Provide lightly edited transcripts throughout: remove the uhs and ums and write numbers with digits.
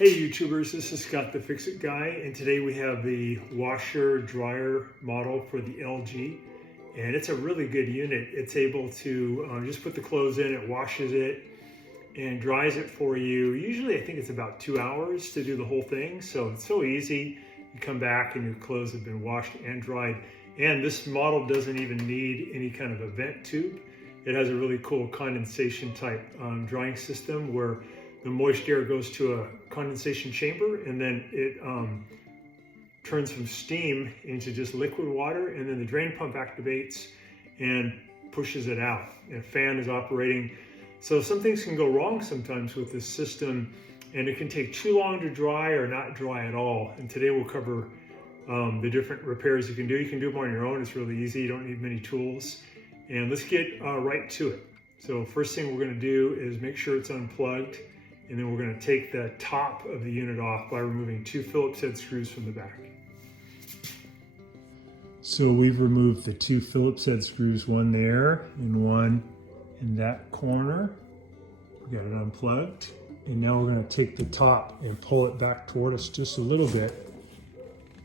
Hey YouTubers, this is Scott the Fix-It Guy, and today we have the washer dryer model for the LG, and it's a really good unit. It's able to just put the clothes in, it washes it and dries it for you. Usually I think it's about 2 hours to do the whole thing, so it's so easy. You come back and your clothes have been washed and dried, and this model doesn't even need any kind of a vent tube. It has a really cool condensation type drying system where the moist air goes to a condensation chamber, and then it turns from steam into just liquid water, and then the drain pump activates and pushes it out. And a fan is operating. So some things can go wrong sometimes with this system, and it can take too long to dry or not dry at all. And today we'll cover the different repairs you can do. You can do them on your own. It's really easy. You don't need many tools. And let's get right to it. So first thing we're going to do is make sure it's unplugged. And then we're going to take the top of the unit off by removing 2 Phillips head screws from the back. So we've removed the 2 Phillips head screws, one there and one in that corner. We got it unplugged. And now we're going to take the top and pull it back toward us just a little bit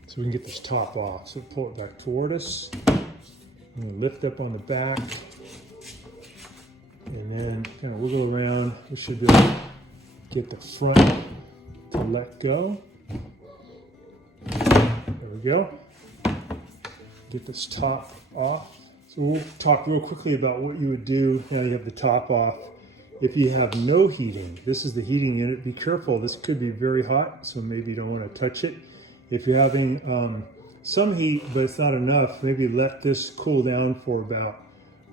so we can get this top off. So pull it back toward us. And lift up on the back. And then kind of wiggle around. We should be able to get the front to let go. There we go. Get this top off. So we'll talk real quickly about what you would do now you have the top off. If you have no heating, this is the heating unit. Be careful, this could be very hot, so maybe you don't want to touch it. If you're having some heat, but it's not enough, maybe let this cool down for about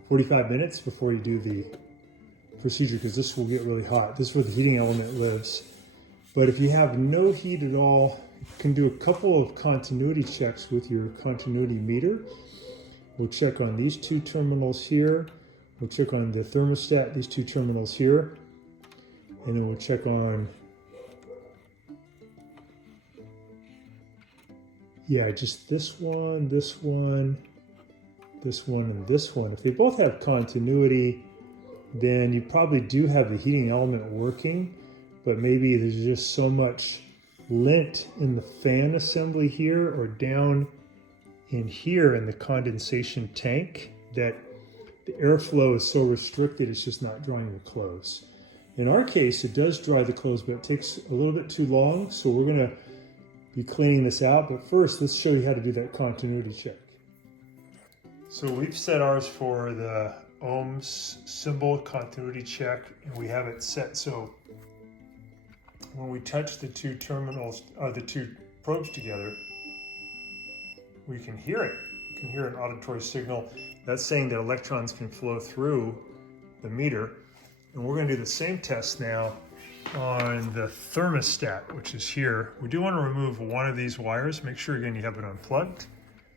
45 minutes before you do the procedure, because this will get really hot. This is where the heating element lives. But if you have no heat at all, you can do a couple of continuity checks with your continuity meter. We'll check on these 2 terminals here. We'll check on the thermostat, these 2 terminals here. And then we'll check on, yeah, just this one, this one, this one, and this one. If they both have continuity, then you probably do have the heating element working, but maybe there's just so much lint in the fan assembly here or down in here in the condensation tank that the airflow is so restricted it's just not drying the clothes. In our case, it does dry the clothes, but it takes a little bit too long, so we're going to be cleaning this out. But first, let's show you how to do that continuity check. So we've set ours for the ohms symbol continuity check, and we have it set so when we touch the 2 terminals, the 2 probes together, we can hear it. We can hear an auditory signal. That's saying that electrons can flow through the meter. And we're going to do the same test now on the thermostat, which is here. We do want to remove one of these wires. Make sure again you have it unplugged.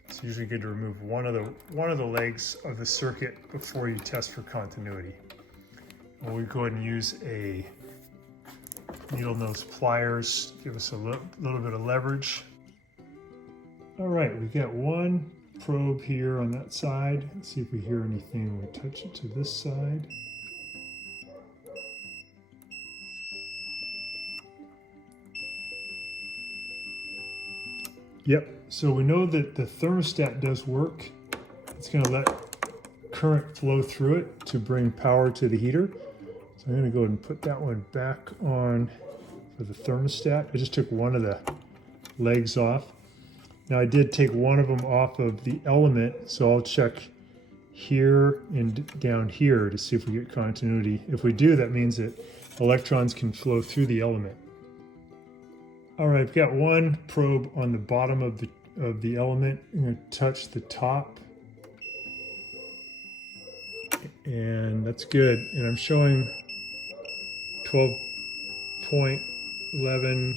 It's usually good to remove one of the legs of the circuit before you test for continuity. And we go ahead and use a needle nose pliers, give us a little bit of leverage. All right, we got one probe here on that side. Let's see if we hear anything when we touch it to this side. Yep, so we know that the thermostat does work. It's going to let current flow through it to bring power to the heater. So I'm going to go ahead and put that one back on for the thermostat. I just took one of the legs off. Now I did take one of them off of the element, so I'll check here and down here to see if we get continuity. If we do, that means that electrons can flow through the element. All right, I've got one probe on the bottom of the element. I'm going to touch the top, and that's good. And I'm showing 12.11.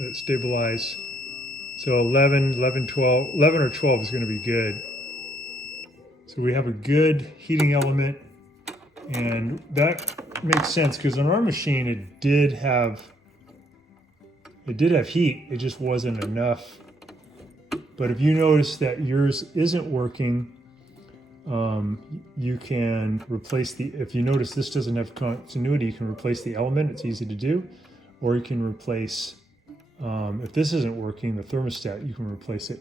Let it stabilize. So 11 or 12 is going to be good. So we have a good heating element, and that makes sense because on our machine it did have heat, it just wasn't enough. But if you notice that yours isn't working, you can replace if you notice this doesn't have continuity, you can replace the element. It's easy to do. or you can replace, if this isn't working, the thermostat, you can replace it.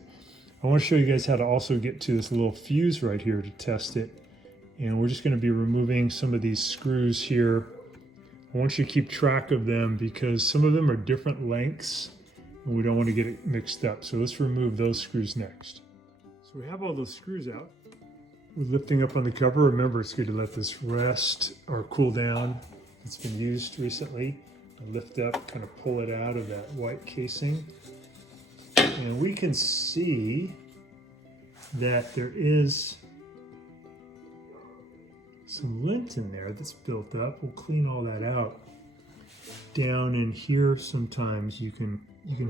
I want to show you guys how to also get to this little fuse right here to test it. And we're just going to be removing some of these screws here. I want you to keep track of them because some of them are different lengths and we don't want to get it mixed up. So let's remove those screws next. So we have all those screws out. We're lifting up on the cover. Remember, it's good to let this rest or cool down. It's been used recently. I lift up, kind of pull it out of that white casing. And we can see that there is some lint in there that's built up. We'll clean all that out. Down in here, sometimes you can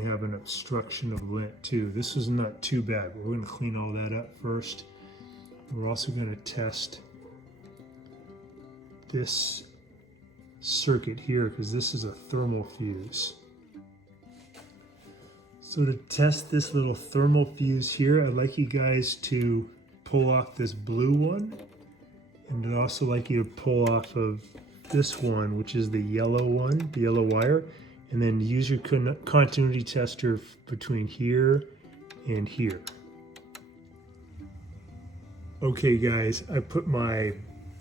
have an obstruction of lint too. This is not too bad, but we're going to clean all that up first. We're also going to test this circuit here because this is a thermal fuse. So to test this little thermal fuse here, I'd like you guys to pull off this blue one. And I'd also like you to pull off of this one, which is the yellow one, the yellow wire, and then use your continuity tester between here and here. Okay guys, I put my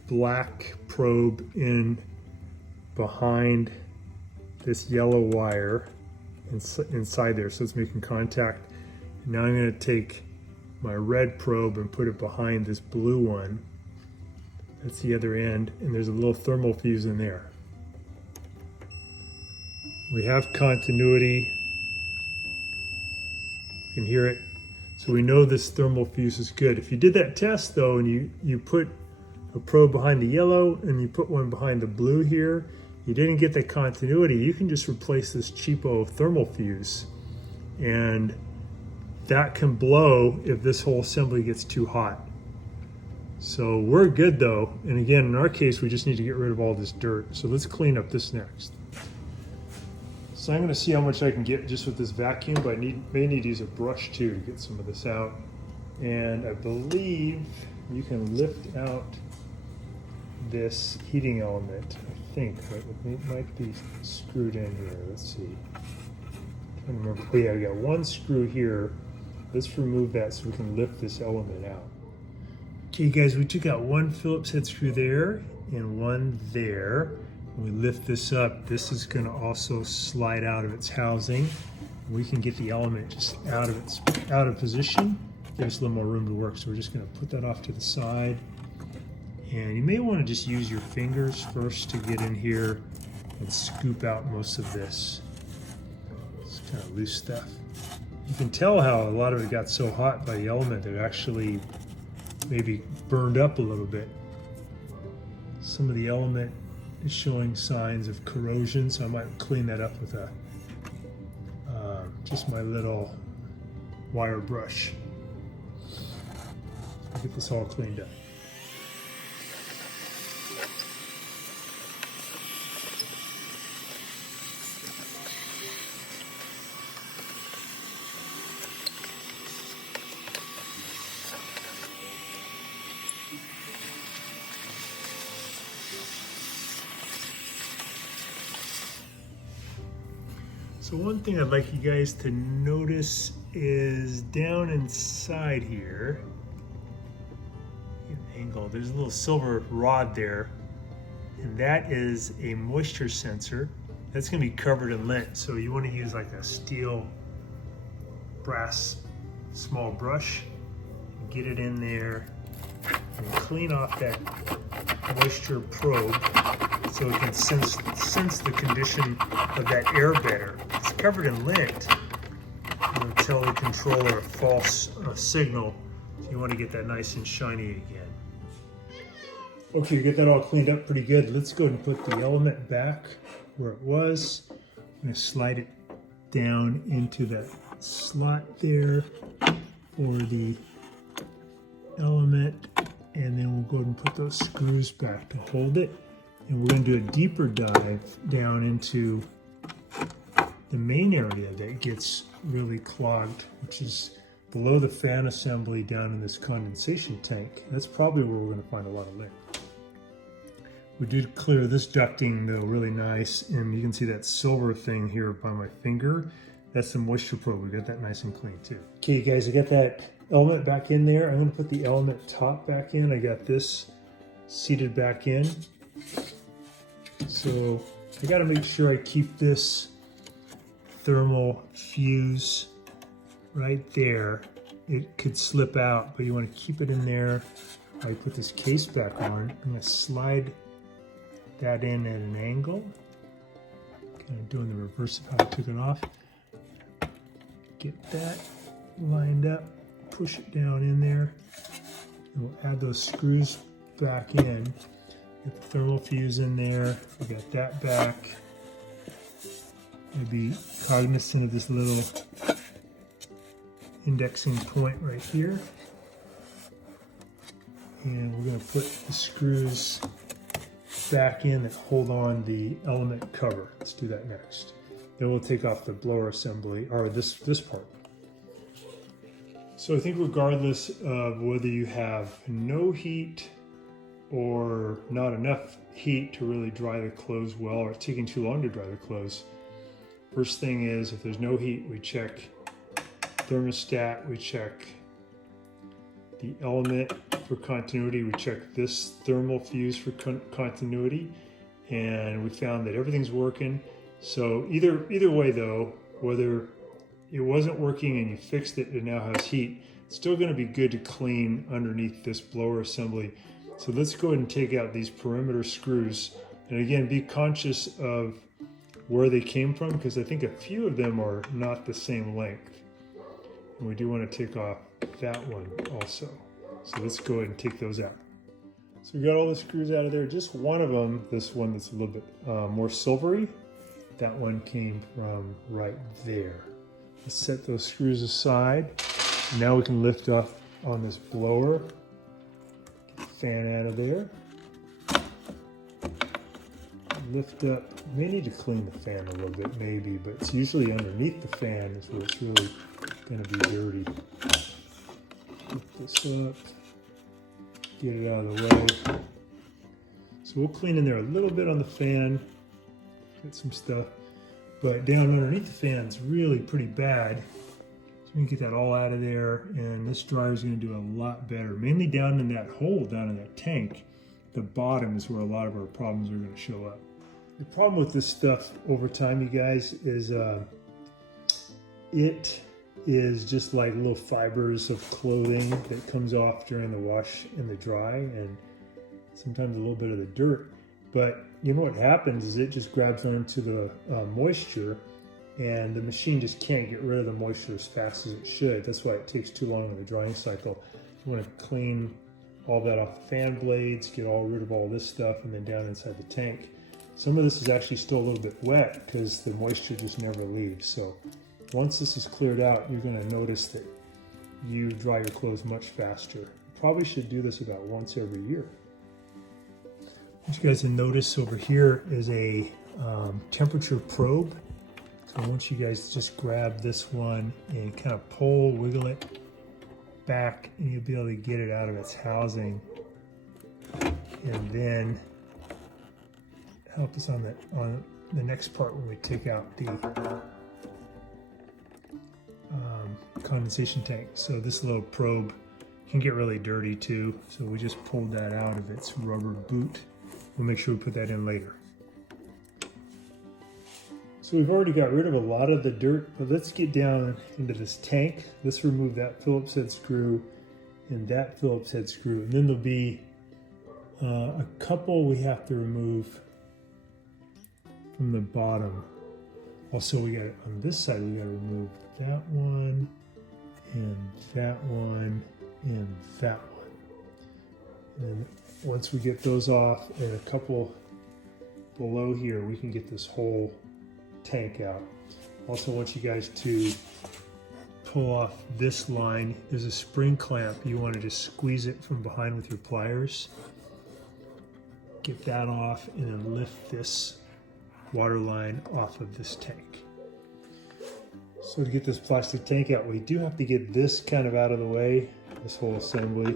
black probe in behind this yellow wire inside there, so it's making contact. And now I'm going to take my red probe and put it behind this blue one. That's the other end, and there's a little thermal fuse in there. We have continuity. You can hear it. So we know this thermal fuse is good. If you did that test though, and you put a probe behind the yellow and you put one behind the blue here, you didn't get that continuity, you can just replace this cheapo thermal fuse. And that can blow if this whole assembly gets too hot. So we're good though, and again, in our case, we just need to get rid of all this dirt. So let's clean up this next. So I'm going to see how much I can get just with this vacuum, but I may need to use a brush too to get some of this out. And I believe you can lift out this heating element, I think, right? It might be screwed in here. Let's see. I'm trying to remember. Oh yeah, we got one screw here. Let's remove that so we can lift this element out. Okay guys, we took out one Phillips head screw there and one there. When we lift this up, this is going to also slide out of its housing. We can get the element just out of position, give us a little more room to work. So we're just going to put that off to the side. And you may want to just use your fingers first to get in here and scoop out most of this. It's kind of loose stuff. You can tell how a lot of it got so hot by the element that it actually maybe burned up a little bit. Some of the element is showing signs of corrosion, so I might clean that up with a just my little wire brush. Get this all cleaned up. So one thing I'd like you guys to notice is down inside here, angle, there's a little silver rod there, and that is a moisture sensor. That's going to be covered in lint, so you want to use like a steel brass small brush, get it in there, and clean off that moisture probe so it can sense the condition of that air better. It's covered in lint. It'll tell the controller a false signal. So you want to get that nice and shiny again. Okay, you get that all cleaned up pretty good. Let's go and put the element back where it was. I'm going to slide it down into that slot there for the element, and then we'll go ahead and put those screws back to hold it. And we're going to do a deeper dive down into the main area that gets really clogged, which is below the fan assembly down in this condensation tank. That's probably where we're going to find a lot of lint. We did clear this ducting though really nice, and you can see that silver thing here by my finger. That's the moisture probe. We got that nice and clean too. Okay guys, I got that element back in there. I'm gonna put the element top back in. I got this seated back in. So I gotta make sure I keep this thermal fuse right there. It could slip out, but you want to keep it in there. I put this case back on. I'm going to slide that in at an angle. Kind of doing the reverse of how I took it off. Get that lined up, push it down in there, and we'll add those screws back in. Get the thermal fuse in there. We got that back. Be cognizant of this little indexing point right here. And we're going to put the screws back in that hold on the element cover. Let's do that next. Then we'll take off the blower assembly, or this part. So I think regardless of whether you have no heat or not enough heat to really dry the clothes well, or it's taking too long to dry the clothes, first thing is, if there's no heat, we check thermostat, we check the element for continuity, we check this thermal fuse for continuity, and we found that everything's working. So either way though, whether it wasn't working and you fixed it and now has heat, it's still going to be good to clean underneath this blower assembly. So let's go ahead and take out these perimeter screws, and again, be conscious of where they came from, because I think a few of them are not the same length. And we do want to take off that one also. So let's go ahead and take those out. So we got all the screws out of there. Just one of them, this one that's a little bit more silvery, that one came from right there. Let's set those screws aside. Now we can lift off on this blower. Get the fan out of there. Lift up. May need to clean the fan a little bit maybe, but it's usually underneath the fan is where it's really going to be dirty. Lift this up, get it out of the way. So we'll clean in there a little bit on the fan, get some stuff, but down underneath the fan is really pretty bad. So we can get that all out of there, and this dryer is going to do a lot better. Mainly down in that hole, down in that tank, the bottom is where a lot of our problems are going to show up. The problem with this stuff over time, you guys, is it is just like little fibers of clothing that comes off during the wash and the dry, and sometimes a little bit of the dirt. But you know what happens is it just grabs onto the moisture, and the machine just can't get rid of the moisture as fast as it should. That's why it takes too long in the drying cycle. You want to clean all that off the fan blades, get rid of all this stuff, and then down inside the tank. Some of this is actually still a little bit wet because the moisture just never leaves. So once this is cleared out, you're going to notice that you dry your clothes much faster. You probably should do this about once every year. What you guys will notice over here is a temperature probe. So I want you guys to just grab this one and kind of pull, wiggle it back, and you'll be able to get it out of its housing. And then help us on the next part when we take out the condensation tank. So this little probe can get really dirty too. So we just pulled that out of its rubber boot. We'll make sure we put that in later. So we've already got rid of a lot of the dirt, but let's get down into this tank. Let's remove that Phillips head screw and that Phillips head screw. And then there'll be a couple we have to remove from the bottom. Also, we got on this side, we got to remove that one and that one and that one. And once we get those off and a couple below here, we can get this whole tank out. Also want you guys to pull off this line. There's a spring clamp. You want to just squeeze it from behind with your pliers. Get that off and then lift this water line off of this tank. So to get this plastic tank out, we do have to get this kind of out of the way, this whole assembly.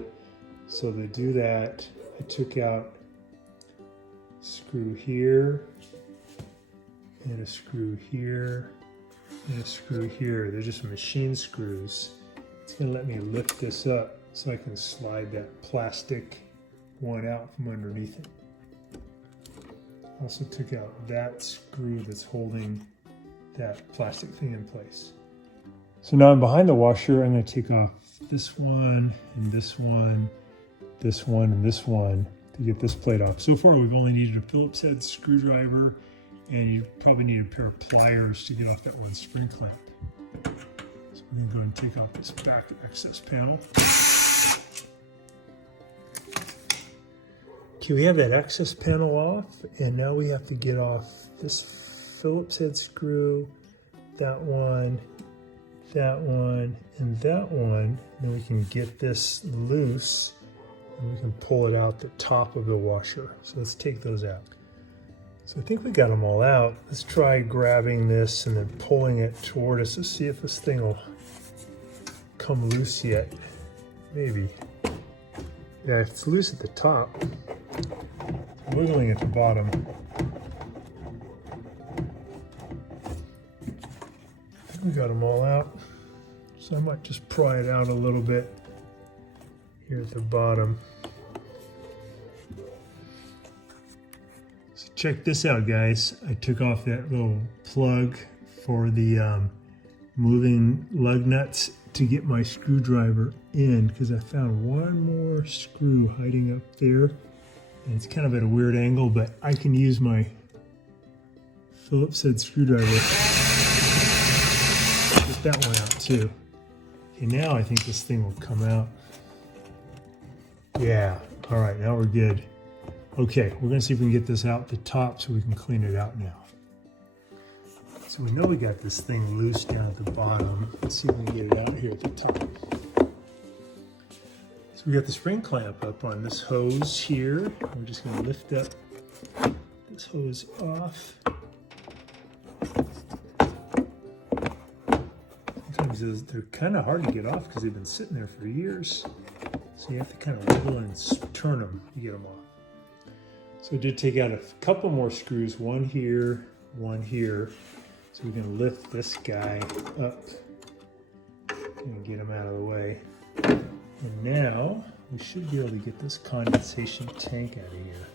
So to do that, I took out screw here, and a screw here, and a screw here. They're just machine screws. It's gonna let me lift this up so I can slide that plastic one out from underneath it. Also took out that screw that's holding that plastic thing in place. So now I'm behind the washer. I'm going to take off this one and this one, this one and this one to get this plate off. So far we've only needed a Phillips head screwdriver, and you probably need a pair of pliers to get off that one spring clamp. So I'm going to go and take off this back access panel. Okay, we have that access panel off, and now we have to get off this Phillips head screw, that one, and that one. And then we can get this loose, and we can pull it out the top of the washer. So let's take those out. So I think we got them all out. Let's try grabbing this and then pulling it toward us to see if this thing will come loose yet. Maybe. Yeah, it's loose at the top. Wiggling at the bottom. I think we got them all out. So I might just pry it out a little bit here at the bottom. So check this out, guys. I took off that little plug for the moving lug nuts to get my screwdriver in, because I found one more screw hiding up there. And it's kind of at a weird angle, but I can use my Phillips head screwdriver. Get that one out too. Okay, now I think this thing will come out. Yeah, all right, now we're good. Okay, we're gonna see if we can get this out the top so we can clean it out now. So we know we got this thing loose down at the bottom. Let's see if we can get it out here at the top. So we got the spring clamp up on this hose here. We're just going to lift up this hose off. Sometimes they're kind of hard to get off because they've been sitting there for years. So you have to kind of wiggle and turn them to get them off. So I did take out a couple more screws, one here, one here. So we're going to lift this guy up and get him out of the way. And now we should be able to get this condensation tank out of here.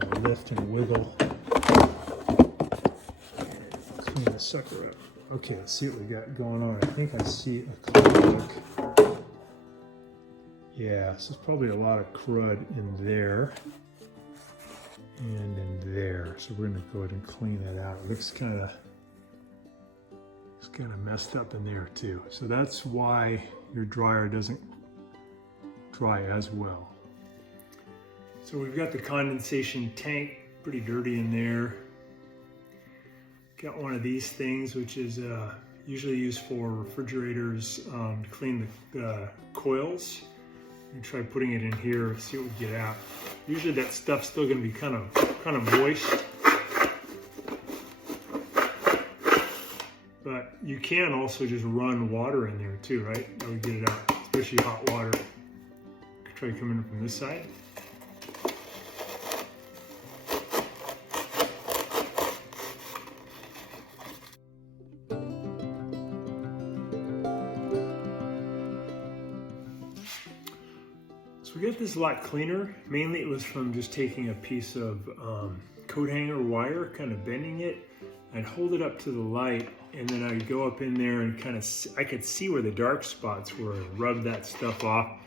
I'll lift and wiggle. Clean the sucker up. Okay, let's see what we got going on. I think I see a clog. Yeah, so there's probably a lot of crud in there and in there. So we're going to go ahead and clean that out. It looks kind of messed up in there too. So that's why your dryer doesn't dry as well. So we've got the condensation tank, pretty dirty in there. Got one of these things, which is usually used for refrigerators to clean the coils. And try putting it in here, see what we get out. Usually that stuff's still going to be kind of moist. But you can also just run water in there too, right? That would get it out, especially hot water. Try coming in from this side. So we got this a lot cleaner. Mainly it was from just taking a piece of coat hanger wire, kind of bending it. I'd hold it up to the light, and then I'd go up in there and I could see where the dark spots were, and rub that stuff off.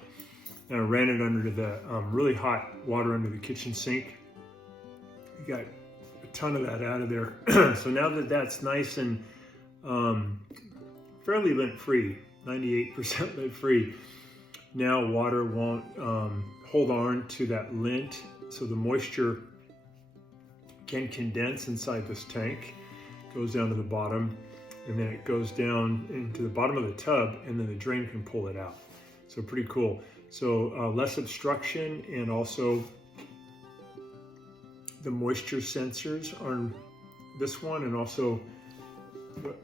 And I ran it under the really hot water under the kitchen sink. You got a ton of that out of there. So now that that's nice and fairly lint-free, 98% lint-free, now water won't hold on to that lint, so the moisture can condense inside this tank, goes down to the bottom, and then it goes down into the bottom of the tub, and then the drain can pull it out. So pretty cool. So less obstruction, and also the moisture sensors on this one, and also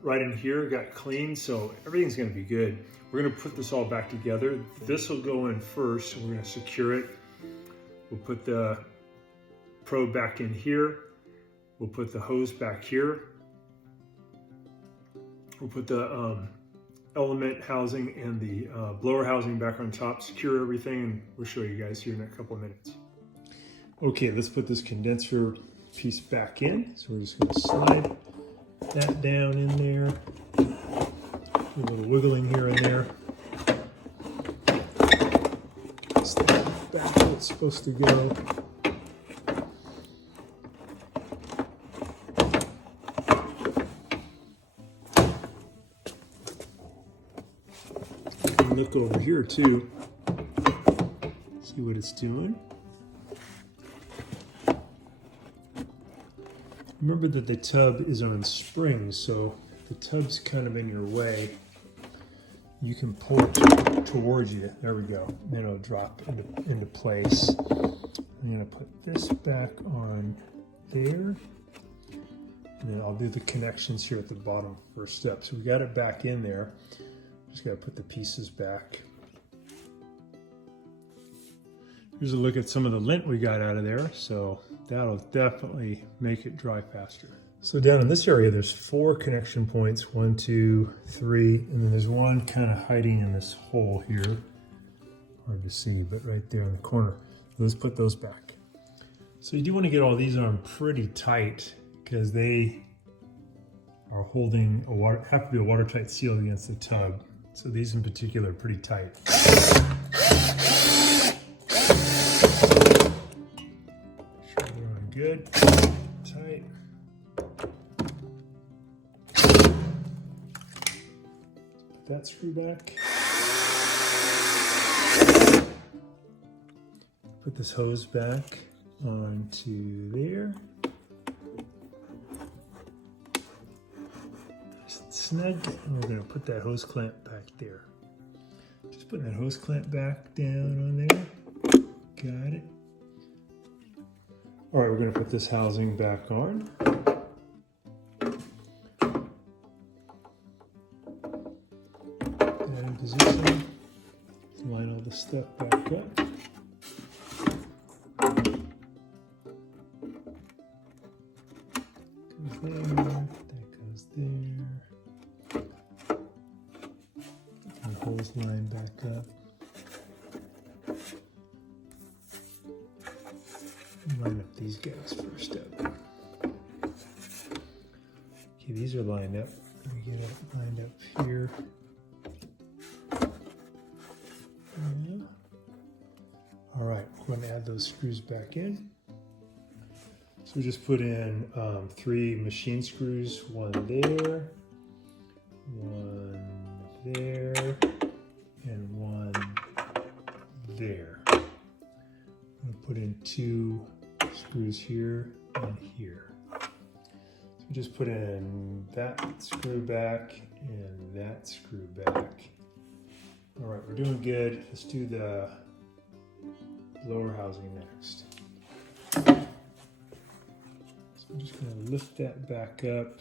right in here got clean, so everything's going to be good. We're going to put this all back together. This will go in first, and we're going to secure it. We'll put the probe back in here. We'll put the hose back here. We'll put the element housing and the blower housing back on top, secure everything, and we'll show you guys here in a couple of minutes. Okay, let's put this condenser piece back in. So we're just going to slide that down in there. A little wiggling here and there. Slide back where it's supposed to go. Look over here too, see what it's doing. Remember that the tub is on springs, so the tub's kind of in your way. You can pull it towards you. There we go. Then it'll drop into place. I'm going to put this back on there. And then I'll do the connections here at the bottom first step. So we got it back in there. Just got to put the pieces back. Here's a look at some of the lint we got out of there. So that'll definitely make it dry faster. So down in this area, there's 4 connection points, 1, 2, 3, and then there's one kind of hiding in this hole here. Hard to see, but right there in the corner. Let's put those back. So you do want to get all these on pretty tight because they are holding have to be a watertight seal against the tub. So these in particular are pretty tight. Sure they're on good, tight. Put that screw back. Put this hose back onto there. Snug, and we're going to put that hose clamp back there. Just putting that hose clamp back down on there. Got it. All right, we're going to put this housing back on. Put that in position. Line all the stuff back up. Goes there, that goes there. Hose line back up. Line up these guys first up. Okay, these are lined up. We get it lined up here. All right, we're going to add those screws back in. So we just put in 3 machine screws, one there, one there, and one there. I'm going to put in 2 screws here and here. So we just put in that screw back and that screw back. All right, we're doing good. Let's do the blower housing next. So I'm just going to lift that back up.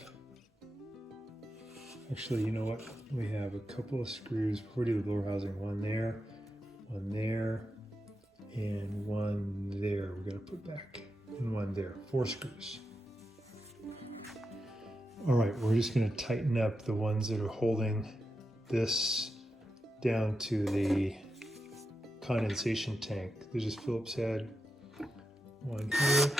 Actually, you know what? We have a couple of screws before we do the blower housing. One there, and one there. We're going to put back, and one there. 4 screws. All right, we're just going to tighten up the ones that are holding this down to the condensation tank. There's this Phillips head. One here.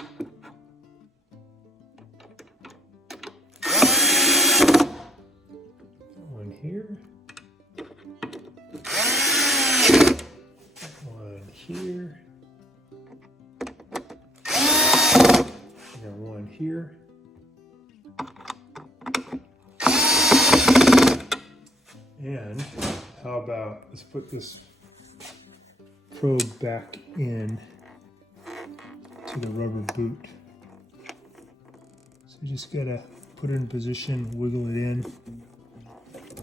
One here. One here. And one here. And how about, let's put this probe back in to the rubber boot. So you just gotta put it in position, wiggle it in,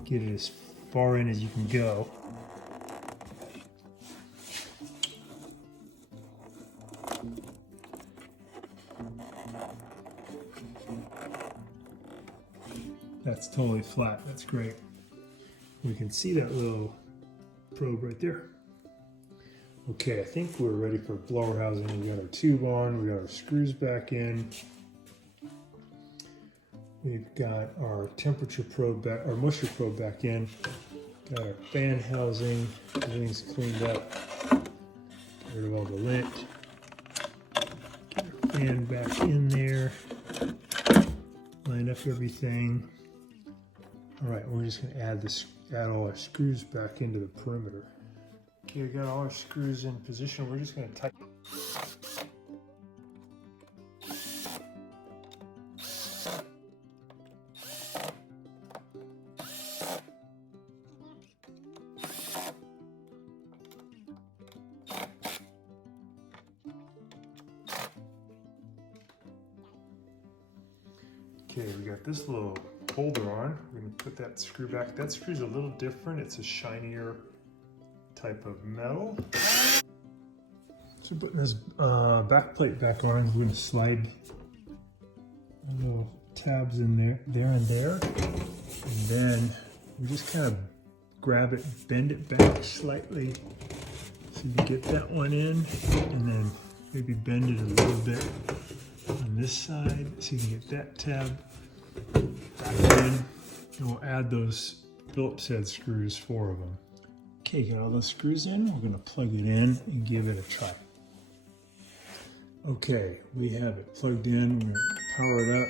get it as far in as you can go. That's totally flat, that's great. We can see that little probe right there. Okay, I think we're ready for blower housing. We got our tube on, we got our screws back in. We've got our temperature probe back, our moisture probe back in. Got our fan housing, everything's cleaned up. Get rid of all the lint. Get our fan back in there. Line up everything. All right, we're just gonna add all our screws back into the perimeter. Okay, we got all our screws in position. We're just gonna tighten. Okay, we got this little holder on. We're gonna put that screw back. That screw's a little different. It's a shinier type of metal. So putting this back plate back on, we're going to slide little tabs in there and there. And then we just kind of grab it, bend it back slightly so you can get that one in, and then maybe bend it a little bit on this side so you can get that tab back in. And we'll add those Phillips head screws, 4 of them. Okay, got all those screws in. We're going to plug it in and give it a try. Okay, we have it plugged in. We're going to power it up.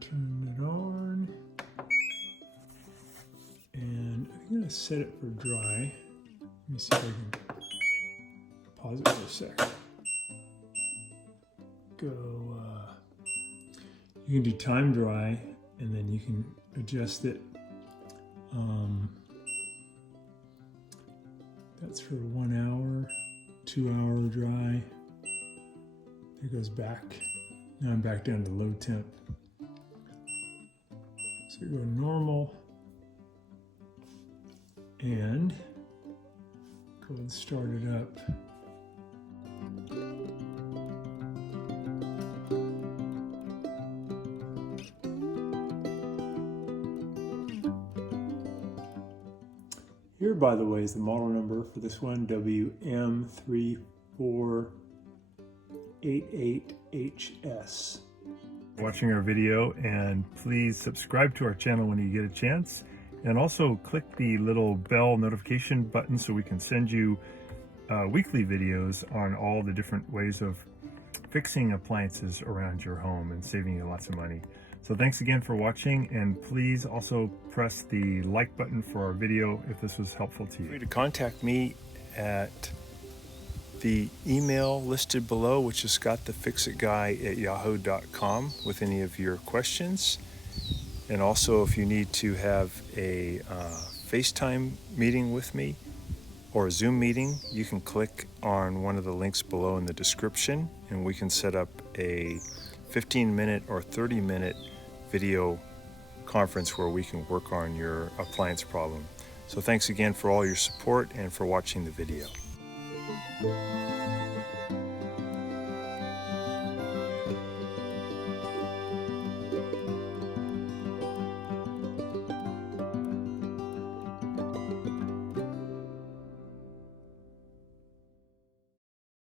Turn it on. And I'm going to set it for dry. Let me see if I can pause it for a sec. You can do time dry, and then you can adjust it. That's for 1 hour, 2 hour dry. There goes back. Now I'm back down to low temp. So we go normal and go and start it up. Here, by the way, is the model number for this one, WM3488HS. Watching our video, and please subscribe to our channel when you get a chance, and also click the little bell notification button so we can send you weekly videos on all the different ways of fixing appliances around your home and saving you lots of money. So thanks again for watching, and please also press the like button for our video if this was helpful to you. Feel free to contact me at the email listed below, which is scottthefixitguy@yahoo.com, with any of your questions. And also, if you need to have a FaceTime meeting with me or a Zoom meeting, you can click on one of the links below in the description, and we can set up a 15-minute or 30-minute video conference where we can work on your appliance problem. So thanks again for all your support and for watching the video.